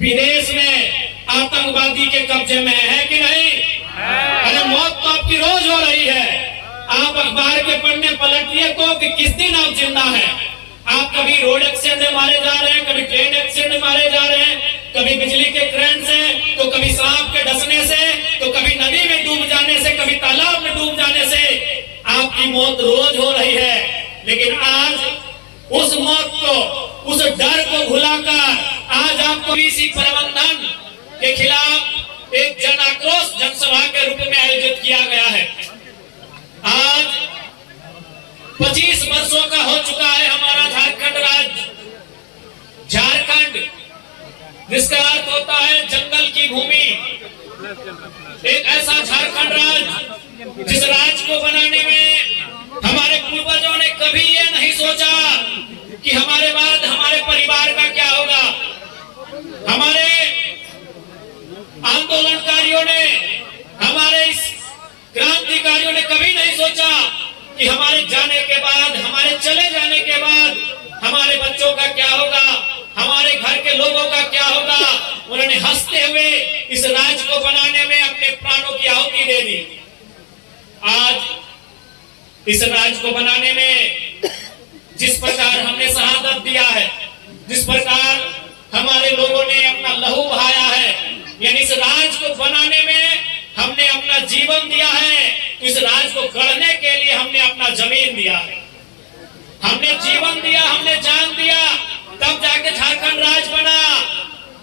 विदेश में आतंकवादी के कब्जे में है कि नहीं? अरे मौत तो आपकी रोज हो रही है। आप अखबार के पन्ने पलटिए तो कि किस दिन आप जिंदा हैं। आप कभी रोड एक्सीडेंट में मारे जा रहे हैं, कभी ट्रेन एक्सीडेंट में मारे जा रहे हैं, कभी बिजली के करंट से, तो कभी सांप के डसने से, तो कभी नदी में डूब जाने से, कभी तालाब में डूब जाने से आपकी मौत रोज हो रही है। लेकिन आज उस मौत को, उस डर को भुलाकर आज आपको इसी प्रबंधन के खिलाफ एक जन आक्रोश जनसभा के रूप में आयोजित किया गया है। आज 25 वर्षों का हो चुका है हमारा झारखंड राज्य। झारखंड जिसका अर्थ होता है जंगल की भूमि, एक ऐसा झारखंड राज्य जिस राज्य को बनाने में हमारे पूर्वजों ने कभी ये नहीं सोचा कि हमारे बाद हमारे परिवार का क्या होगा। हमारे आंदोलनकारियों ने, हमारे इस क्रांतिकारियों ने कभी नहीं सोचा कि हमारे जाने के बाद, हमारे चले जाने के बाद हमारे बच्चों का क्या होगा, हमारे घर के लोगों का क्या होगा। उन्होंने हंसते हुए इस राज्य को बनाने में अपने प्राणों की आहुति दे दी। आज इस राज्य को बनाने में जिस प्रकार हमने शहादत दिया है, जिस प्रकार हमारे लोगों ने अपना लहू बहाया है, यानी इस राज्य को बनाने में हमने अपना जीवन दिया है, तो इस राज्य को गढ़ने के लिए हमने अपना जमीन दिया है, हमने जीवन दिया, हमने जान दिया, तब जाके झारखंड राज्य बना।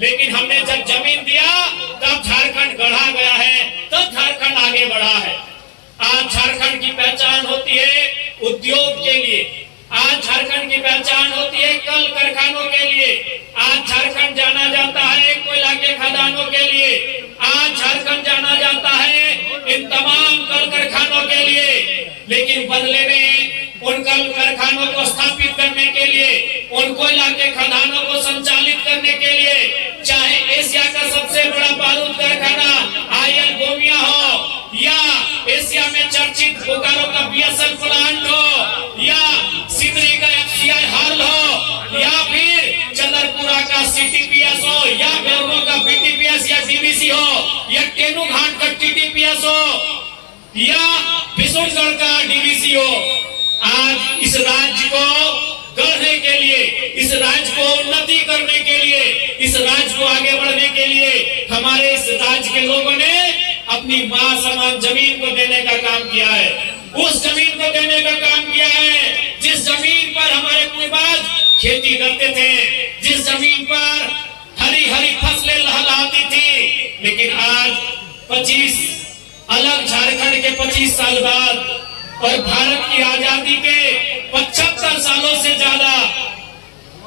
लेकिन हमने जब जमीन दिया तब झारखंड गढ़ा गया है, तब झारखंड आगे बढ़ा है। आज झारखंड की पहचान होती है उद्योग के लिए, आज झारखंड की पहचान होती है कल कारखानों के लिए, आज झारखंड जाना जाता है कोयला के खदानों के लिए, आज झारखंड जाना जाता है इन तमाम कल कारखानों के लिए। लेकिन बदले में उन कल कारखानों को स्थापित करने के लिए, उन कोयला के खदानों को संचालित करने के लिए, चाहे एशिया का सबसे बड़ा बारूद कारखाना आईएल गोमिया हो, या एशिया में चर्चित बोकारो का बीएसएल प्लांट हो, या सिदरी का एफसीआई हाल हो, या फिर चंद्रपुरा का सीटीपीएस हो, या बेरमो का बीटीपीएस या डीवीसी हो, या केनू घाट का टीटीपीएस हो, या विशुनगढ़ का डीवीसी हो। आज इस राज्य को गढ़ने के लिए, इस राज्य को उन्नति करने के लिए, इस राज्य को आगे बढ़ने के लिए हमारे इस राज्य के लोगों ने अपनी मां समान जमीन को देने का काम किया है। उस जमीन को देने का काम किया है जिस जमीन पर हमारे पूर्वज खेती करते थे, जिस जमीन पर हरी हरी फसलें लहलहाती थी। लेकिन आज 25 अलग झारखंड के 25 साल बाद और भारत की आजादी के 75 सालों से ज्यादा,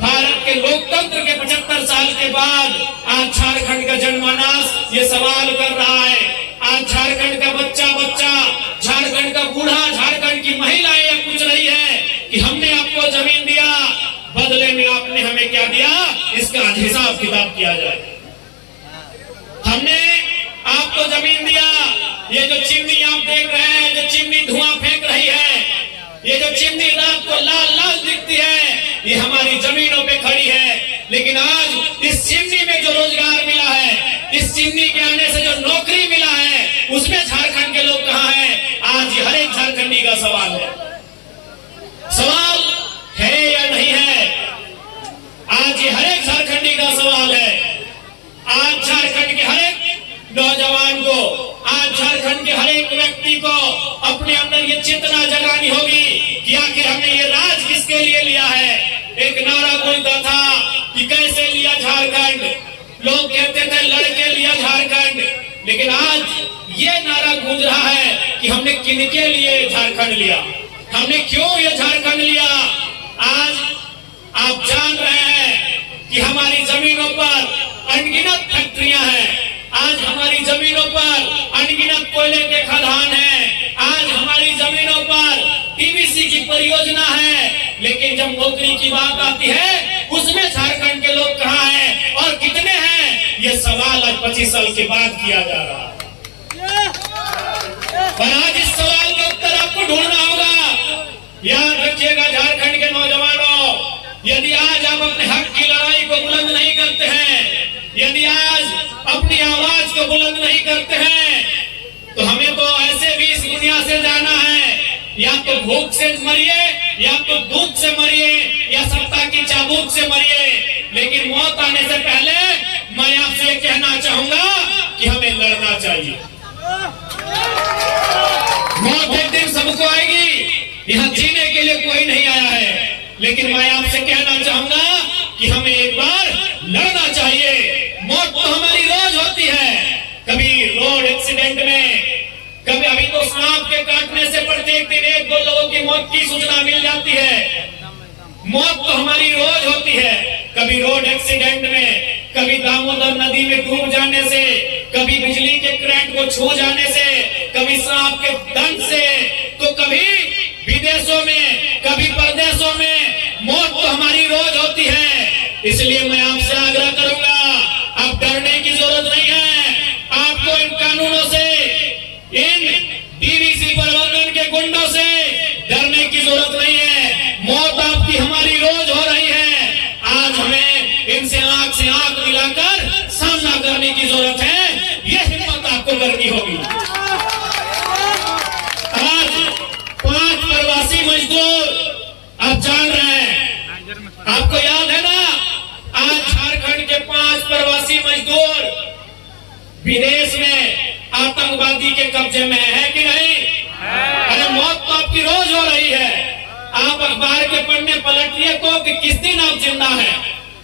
भारत के लोकतंत्र के 75 साल के बाद आज झारखंड का जनमानस ये सवाल कर रहा है। आज झारखंड का बच्चा बच्चा, झारखंड का बूढ़ा, झारखंड की महिलाएं ये पूछ रही है कि हमने आपको जमीन दिया, बदले में आपने हमें क्या दिया, इसका हिसाब किताब किया जाए। हमने आपको जमीन दिया, ये जो चिमनी आप देख रहे हैं, जो चिमनी धुआं फेंक रही है, ये जो चिमनी रात को लाल लाल दिखती है, ये हमारी जमीनों पे खड़ी है। लेकिन आज इस चिमनी में जो रोजगार मिला है, इस चिमनी के आने से जो नौकरी मिला है, उसमें झारखंड के लोग कहाँ हैं? आज ये हर एक झारखंडी का सवाल है। सवाल है या नहीं है? आज ये हर एक झारखंडी का सवाल है। आज झारखंड के हर एक नौजवान को, आज झारखंड के हर एक व्यक्ति को अपने अंदर ये चेतना जगानी होगी कि आखिर हमने ये राज किसके लिए लिया है। एक नारा गूंजता था कि कैसे लिया झारखंड, लोग कहते थे लड़के लिया झारखंड, लेकिन आज ये नारा गूंज रहा है कि हमने किनके लिए झारखंड लिया, हमने क्यों ये झारखंड लिया। आज आप जान रहे हैं कि हमारी जमीनों पर अनगिनत फैक्ट्रियां हैं, आज हमारी जमीनों पर अनगिनत कोयले के खदान हैं, आज हमारी जमीनों पर टीवीसी की परियोजना है। लेकिन जब नौकरी की बात आती है, उसमें झारखंड के लोग कहाँ हैं और कितने हैं, ये सवाल आज 25 साल के बाद किया जा रहा है। और आज इस सवाल का उत्तर आपको ढूंढना होगा। याद रखिएगा झारखंड के नौजवानों, यदि आज आप अपने हक की लड़ाई को बुलंद नहीं करते हैं, यदि अपनी आवाज को बुलंद नहीं करते हैं तो हमें तो ऐसे भी इस दुनिया से जाना है, या तो भूख से मरिए, या तो दुख से मरिए, या सत्ता की चाबुक से मरिए, लेकिन मौत आने से पहले मैं आपसे कहना चाहूंगा कि हमें लड़ना चाहिए। मौत एक दिन सबको आएगी, यहाँ जीने के लिए कोई नहीं आया है, लेकिन मैं आपसे कहना चाहूंगा कि हमें एक बार लड़ना चाहिए। मौत तो हमारी रोज होती है, कभी रोड एक्सीडेंट में, कभी अभी तो सांप के काटने से प्रत्येक दिन 1-2 लोगों की मौत की सूचना मिल जाती है। मौत तो हमारी रोज होती है, कभी रोड एक्सीडेंट में, कभी दामोदर नदी में डूब जाने से, कभी बिजली के करंट को छू जाने से, कभी सांप के दंश से, तो कभी विदेशों में, कभी परदेशों में। मौत तो हमारी रोज होती है, इसलिए मैं आपसे आग्रह करूंगा, अब डरने की जरूरत नहीं है। आपको इन कानूनों से, इन डीवीसी प्रबंधन के गुंडों से डरने की जरूरत नहीं है। मौत आपकी हमारी रोज हो रही है, आज हमें इनसे आंख से आंख मिलाकर सामना करने की जरूरत है, यह हिम्मत आपको करनी होगी। आज 5 प्रवासी मजदूर आप जान रहे हैं, आपको याद है ना, आज झारखंड के 5 प्रवासी मजदूर विदेश में आतंकवादी के कब्जे में है कि नहीं? अरे मौत तो आपकी रोज हो रही है। आप अखबार के पन्ने पलटिए तो कि किस दिन आप जिंदा हैं।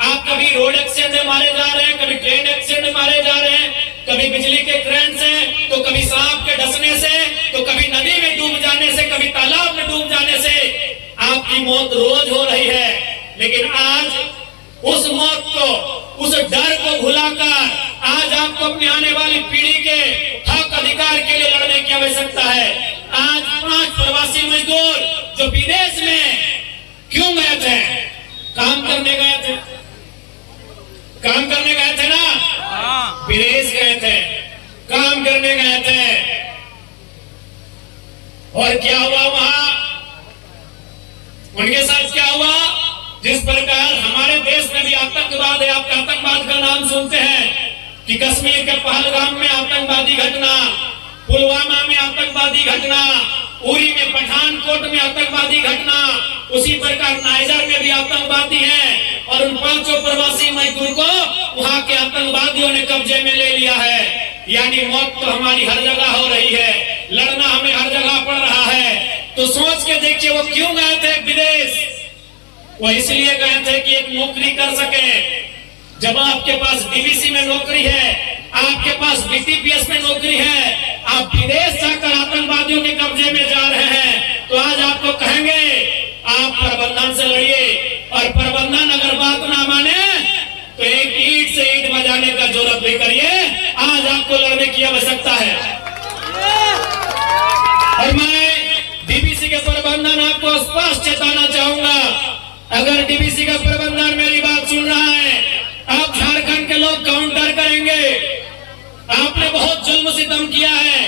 आप कभी रोड एक्सीडेंट में मारे जा रहे हैं, कभी ट्रेन एक्सीडेंट में मारे जा रहे हैं, कभी बिजली के करंट से, तो कभी सांप के डसने से, तो कभी नदी में डूब जाने से, कभी तालाब में डूब जाने से आपकी मौत रोज हो रही है। लेकिन आज उस मौत को, उस डर को भुलाकर आज आपको अपनी आने वाली पीढ़ी के हक अधिकार के लिए लड़ने की आवश्यकता है। आज 5 प्रवासी मजदूर जो विदेश में क्यों गए थे? काम करने गए थे, काम करने गए थे ना, विदेश गए थे, काम करने गए थे, और क्या हुआ वहां? उनके साथ क्या हुआ? जिस प्रकार हमारे देश में भी आतंकवाद है, आप आतंकवाद का नाम सुनते हैं कि कश्मीर के पहलगाम में आतंकवादी घटना, पुलवामा में आतंकवादी घटना, उरी में, पठानकोट में आतंकवादी घटना, उसी प्रकार नाइजर में भी आतंकवादी हैं, और उन 5 प्रवासी मजदूर को वहां के आतंकवादियों ने कब्जे में ले लिया है। यानी मौत तो हमारी हर जगह हो रही है, लड़ना हमें हर जगह पड़ रहा है। तो सोच के देखिए वो क्यों गए थे विदेश? वो इसलिए गए थे कि एक नौकरी कर सके। जब आपके पास डीवीसी में नौकरी है, आपके पास बीटीपीएस में नौकरी है, आप विदेश जाकर आतंकवादियों के कब्जे में जा रहे हैं, तो आज आपको कहेंगे आप प्रबंधन से लड़िए, और प्रबंधन अगर बात ना माने तो एक ईंट से ईंट बजाने का जरूरत भी करिए। आज आपको लड़ने की आवश्यकता है। और मैं डीवीसी के प्रबंधन आपको स्पष्ट चेताना चाहूंगा, अगर डीवीसी का प्रबंधन मेरी बात सुन रहा है, आप झारखंड के लोग काउंटर करेंगे। आपने बहुत जुल्म सितम किया है,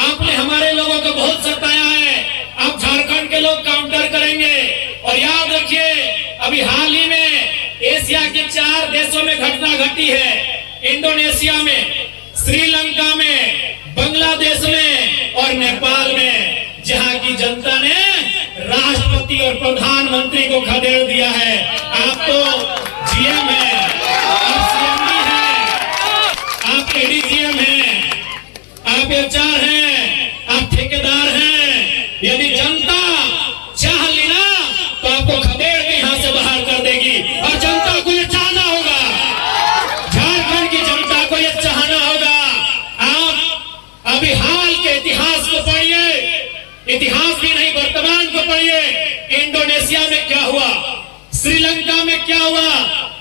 आपने हमारे लोगों को बहुत सताया है, आप झारखंड के लोग काउंटर करेंगे। और याद रखिए, अभी हाल ही में एशिया के 4 देशों में घटना घटी है, इंडोनेशिया में, श्रीलंका में, बांग्लादेश में और नेपाल में, जहां की जनता ने राष्ट्रपति और प्रधानमंत्री को खदेड़ दिया है। आप तो जीएम है, आप सीएमडी है, आप एडीजीएम है, आप एचआर हैं, आप ठेकेदार हैं। यदि जनता चाह लेना तो आपको खदेड़ के यहां से बाहर कर देगी। और जनता को ये चाहना होगा, झारखंड की जनता को ये चाहना होगा। आप अभी हाल के इतिहास को पढ़िए, इतिहास भी नहीं वर्तमान को पढ़िए। इंडोनेशिया में क्या हुआ, श्रीलंका में क्या हुआ,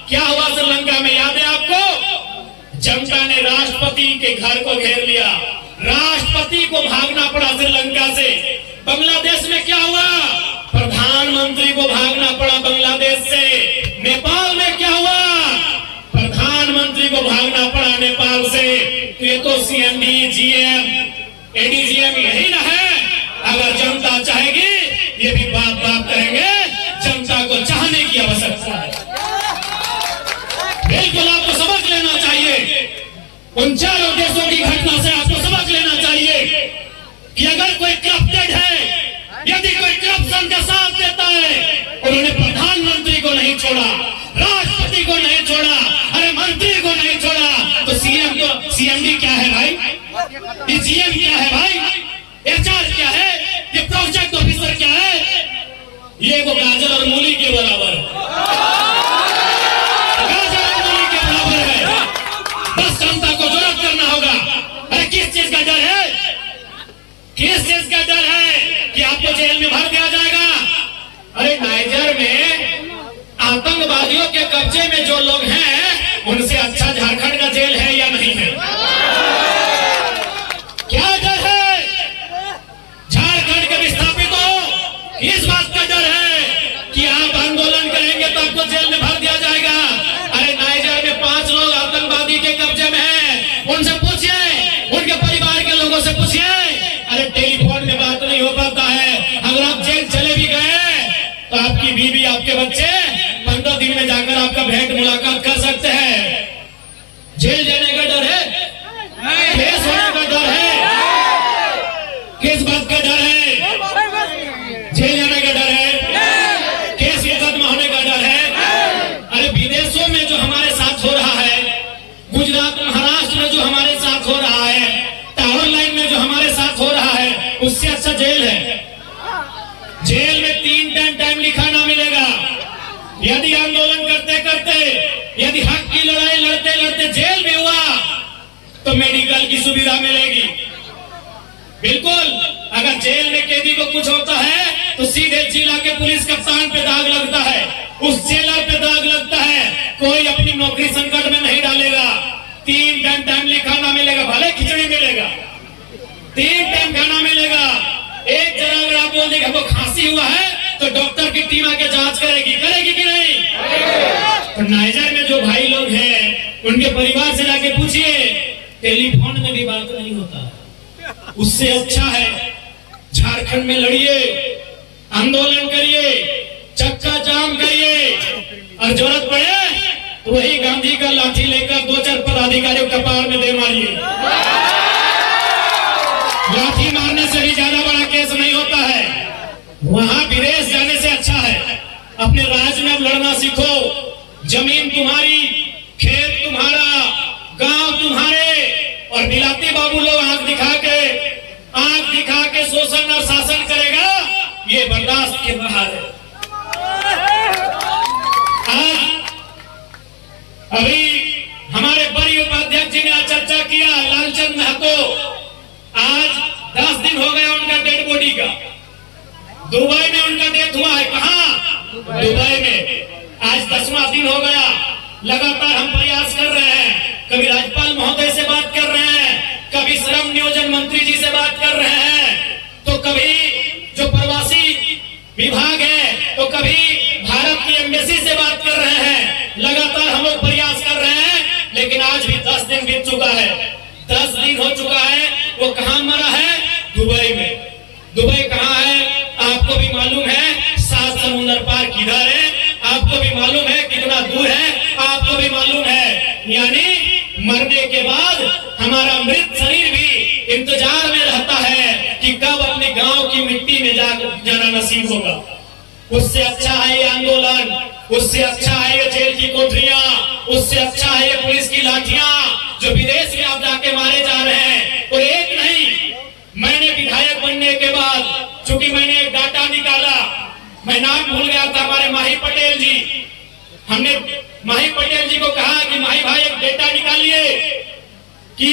क्या हुआ श्रीलंका में, याद है आपको? जनता ने राष्ट्रपति के घर को घेर लिया, राष्ट्रपति को भागना पड़ा श्रीलंका से। बांग्लादेश में क्या हुआ, प्रधानमंत्री को भागना पड़ा बांग्लादेश से। नेपाल में क्या हुआ, प्रधानमंत्री को भागना पड़ा नेपाल से। तो ये तो सीएमडी, जीएम, एडीजीएम यही ना है। अगर जनता चाहेगी ये भी बात करेंगे, जनता को चाहने की आवश्यकता है। बिल्कुल आपको समझ लेना चाहिए, उन चारों देशों की घटना से आपको समझ लेना चाहिए कि अगर कोई करप्टेड है, यदि कोई करप्शन का साथ देता है, उन्होंने प्रधानमंत्री को नहीं छोड़ा, राष्ट्रपति को नहीं छोड़ा, अरे मंत्री को नहीं छोड़ा, तो सीएम को, सीएमडी क्या है भाई, ये सीएम क्या है भाई, एचआर क्या है, ये प्रोजेक्ट ऑफिसर क्या है, ये वो गाजर और मूली के बराबर है, गाजर और मूली के बराबर है। बस जनता को जरूरत करना होगा। अरे किस चीज का डर है, किस चीज का डर है कि आपको जेल में भर दिया जाएगा? अरे नाइजर में आतंकवादियों के कब्जे में जो लोग हैं, उनसे अच्छा झारखंड का जेल है या नहीं है? क्या डर है? झारखंड के विस्थापितों, इस बात का डर है कि आप आंदोलन करेंगे तो आपको जेल में भर दिया जाएगा। अरे नाइजर में 5 लोग आतंकवादी के कब्जे में हैं, उनसे पूछिए, उनके परिवार के लोगों से पूछिए। अरे टेलीफोन में बात नहीं हो पाता है। अगर आप जेल चले भी गए तो आपकी बीवी, आपके बच्चे 15 दिन में जाकर आपका भेंट मुलाकात कर सकते हैं। जेल जाने का डर है, केस होने का डर है, किस बात का डर है? जेल जाने का डर है, केस मुकदमा होने का डर है। अरे विदेशों में जो हमारे साथ हो रहा है, गुजरात महाराष्ट्र में जो हमारे साथ हो रहा है, टावर लाइन में जो हमारे साथ हो रहा है, उससे अच्छा जेल है। जेल में 3 टाइम लिखा ना मिलेगा। यदि आंदोलन करते करते, यदि हक की लड़ाई लड़ते लड़ते जेल भी हुआ तो मेडिकल की सुविधा मिलेगी। बिल्कुल, अगर जेल में कैदी को कुछ होता है तो सीधे जिला के पुलिस कप्तान पे दाग लगता है, उस जेलर पे दाग लगता है। कोई अपनी नौकरी संकट में नहीं डालेगा। 3 टाइम लिखा ना मिलेगा, भले खिचड़ी मिलेगा, 3 टाइम खाना मिलेगा। एक जरा अगर आप बोल देंगे हमको खांसी हुआ है तो डॉक्टर की टीम आके जांच करेगी, करेगी कि नहीं? तो नाइजर में जो भाई लोग हैं, उनके परिवार से जाके पूछिए, टेलीफोन में भी बात नहीं होता। उससे अच्छा है झारखंड में लड़िए, आंदोलन करिए, चक्का जाम करिए, और जरूरत पड़े तो वही गांधी का लाठी लेकर 2-4 पदाधिकारियों कपार में दे मारिए। लाठी मारने से भी ज्यादा बड़ा केस नहीं होता है। वहां विदेश जाने से अच्छा है अपने राज्य में लड़ना सीखो। जमीन तुम्हारी, खेत तुम्हारा, गांव तुम्हारे, और बिलाती बाबू लोग आंख दिखा के शोषण और शासन करेगा, ये बर्दाश्त के बाहर है। आज अभी हमारे बड़ी उपाध्यक्ष जी ने चर्चा किया, लालचंद महतो, आज 10 दिन हो गया उनका डेड बॉडी का। दुबई में उनका डेथ हुआ है। कहां? दुबई में। आज 10वां दिन हो गया। लगातार हम प्रयास कर रहे हैं, कभी राज्यपाल महोदय से बात कर रहे हैं, कभी श्रम नियोजन मंत्री जी से बात कर रहे हैं, तो कभी जो प्रवासी विभाग है, तो कभी भारत की एम्बेसी से बात कर रहे हैं। लगातार हम लोग प्रयास कर रहे हैं, लेकिन आज भी 10 दिन बीत चुका है। 10 दिन हो चुका है। वो कहां मरा है? दुबई में। दुबई कहां है? आपको भी मालूम है। 7 समुद्र पार किधर है? आपको भी मालूम है। कितना दूर है? आपको भी मालूम है। यानी मरने के बाद हमारा मृत शरीर भी इंतजार में रहता है कि कब अपने गांव की मिट्टी में जाना नसीब होगा। उससे अच्छा है ये आंदोलन, उससे अच्छा है ये जेल की कोठरियां, उससे अच्छा है ये पुलिस की लाठियां जो विदेश में आप जाके मारे जा रहे हैं। और एक नहीं, मैंने विधायक बनने के बाद, चूंकि मैंने एक डाटा निकाला, मैं नाम भूल गया था, हमारे माही पटेल जी, हमने माही पटेल जी को कहा कि माही भाई एक डेटा निकालिए कि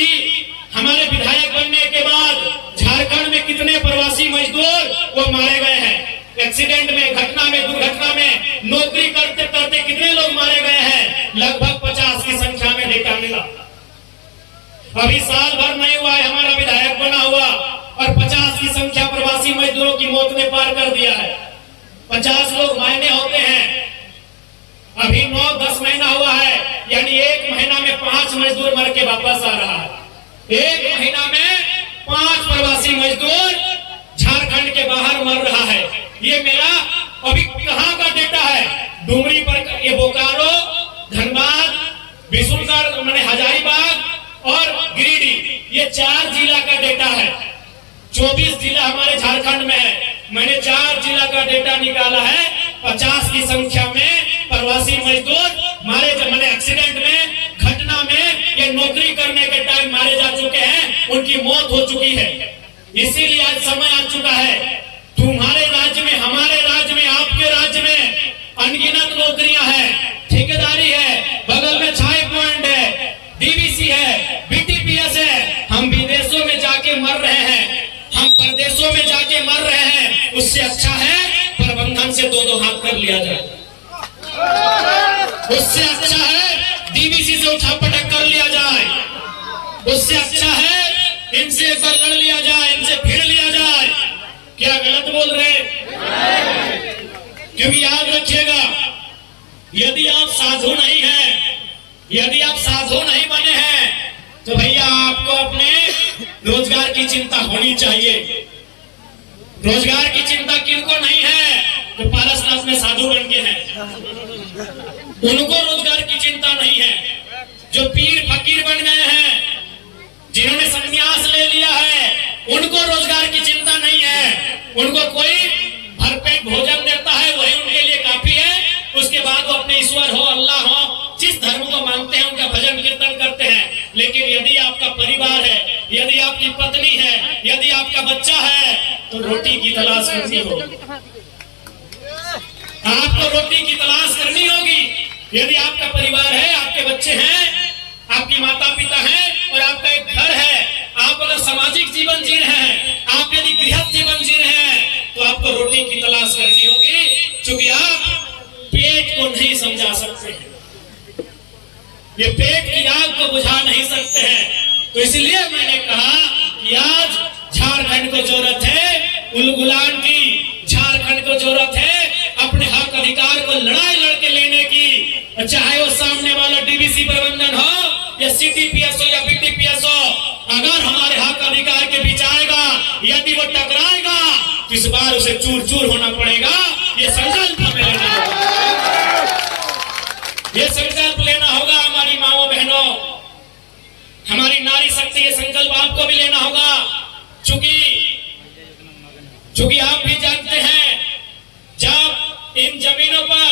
हमारे विधायक बनने के बाद झारखंड में कितने प्रवासी मजदूर वो मारे गए हैं। एक्सीडेंट में, घटना में, दुर्घटना में, नौकरी करते करते कितने लोग मारे गए हैं। लगभग 50 की संख्या में डेटा मिला। अभी साल भर नहीं हुआ है हमारा विधायक बना हुआ, और 50 की संख्या प्रवासी मजदूरों की मौत ने पार कर दिया है। 50 लोग मायने होते हैं। अभी 9-10 महीना हुआ है, यानी 1 महीना में 5 मजदूर मर के वापस आ रहा है। 1 महीना में 5 प्रवासी मजदूर झारखंड के बाहर मर रहा है। ये मेरा अभी कहां का डेटा है? डुमरी पर, ये बोकारो, धनबाद, बिशुनकर, मैंने हजारीबाग और जिला हमारे झारखंड में है। मैंने 4 जिला का डेटा निकाला है। 50 की संख्या में प्रवासी मजदूर मारे, मैंने एक्सीडेंट में, घटना में या नौकरी करने के टाइम मारे जा चुके हैं, उनकी मौत हो चुकी है। इसीलिए आज समय आ चुका है, तुम्हारे राज्य में, हमारे राज्य में, आपके राज्य में अनगिनत नौकरियां हैं, ठेकेदारी है, बगल में छाई पॉइंट है, डीवीसी है, बीटीपीएस है। हम विदेशों में जाके मर रहे हैं, हम प्रदेशों में जाके मर रहे हैं। उससे अच्छा है प्रबंधन से 2-2 हाथ कर लिया जाए। उससे अच्छा है डीवीसी से उठा पटक कर लिया जाए। उससे अच्छा है इनसे एक बार लड़ लिया जाए, इनसे भिड़ लिया जाए। क्या गलत बोल रहे? क्योंकि याद रखिएगा, यदि आप साधु नहीं हैं, यदि आप साधु नहीं बने हैं, तो भैया आपको अपने रोजगार की चिंता होनी चाहिए। रोजगार की चिंता किनको नहीं है? जो पारसनाथ में साधु बन के हैं, उनको रोजगार की चिंता नहीं है। जो पीर फकीर बन गए हैं, जिन्होंने संन्यास ले लिया है, उनको रोजगार की चिंता नहीं है। उनको कोई भरपेट भोजन देता है, वही उनके लिए काफी है। उसके बाद वो अपने ईश्वर हो, अल्लाह हो, जिस धर्म को मानते हैं उनका भजन कीर्तन करते हैं। लेकिन यदि आपका परिवार है, यदि आपकी पत्नी है, यदि आपका बच्चा है, तो रोटी की तलाश करनी होगी। आपको रोटी की तलाश करनी होगी। यदि आपका परिवार है, आपके बच्चे हैं, आपकी माता पिता हैं और आपका एक घर है, आप अगर सामाजिक जीवन जी रहे हैं, आप यदि गृहस्थ जीवन जी रहे हैं, तो आपको रोटी की तलाश करनी होगी। क्योंकि आप पेट को नहीं समझा सकते हैं, ये पेट की आग को बुझा नहीं सकते हैं। तो इसलिए मैंने कहा कि आज झारखंड को जरूरत है उलगुलान की, झारखंड को जरूरत है अपने हक अधिकार को लड़ाई लड़के लेने की। चाहे वो सामने वाला डीवीसी प्रबंधन हो या सीटीपीएस हो या बीटीपीएस हो, अगर हमारे हक अधिकार के बीच आएगा, यदि वो टकराएगा, तो इस बार उसे चूर चूर होना पड़ेगा। ये संकल्प हमें लेना होगा, ये संकल्प लेना होगा। हमारी माओ बहनों, हमारी नारी शक्ति, ये संकल्प आपको भी लेना होगा। चूंकि आप भी जानते हैं, जब इन जमीनों पर,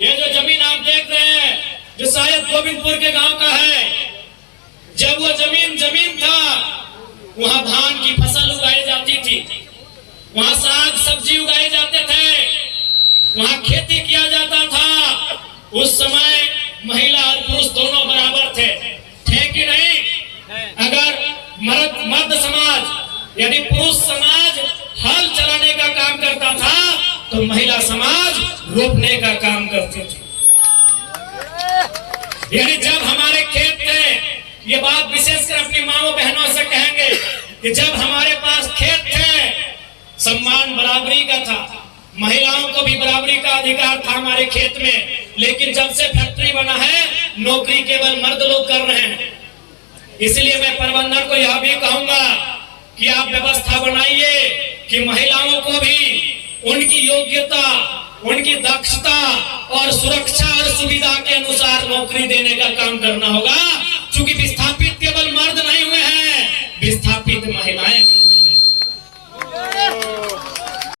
ये जो जमीन आप देख रहे हैं, जो शायद गोविंदपुर के गांव का है, जब वो जमीन था, वहां धान की फसल उगाई जाती थी, वहां साग सब्जी उगाए जाते थे, वहां खेती किया जाता था। उस समय महिला और पुरुष दोनों बराबर थे कि नहीं? अगर मर्द समाज, यदि पुरुष समाज हल चलाने का काम करता था, तो महिला समाज रोपने का काम करती थी। यानी जब हमारे खेत थे, ये बात विशेषकर अपनी माओ बहनों से कहेंगे कि जब हमारे पास खेत थे, सम्मान बराबरी का था, महिलाओं को भी बराबरी का अधिकार था हमारे खेत में। लेकिन जब से फैक्ट्री बना है, नौकरी केवल मर्द लोग कर रहे हैं। इसलिए मैं प्रबंधन को यह भी कहूंगा कि आप व्यवस्था बनाइए कि महिलाओं को भी उनकी योग्यता, उनकी दक्षता और सुरक्षा और सुविधा के अनुसार नौकरी देने का काम करना होगा। क्योंकि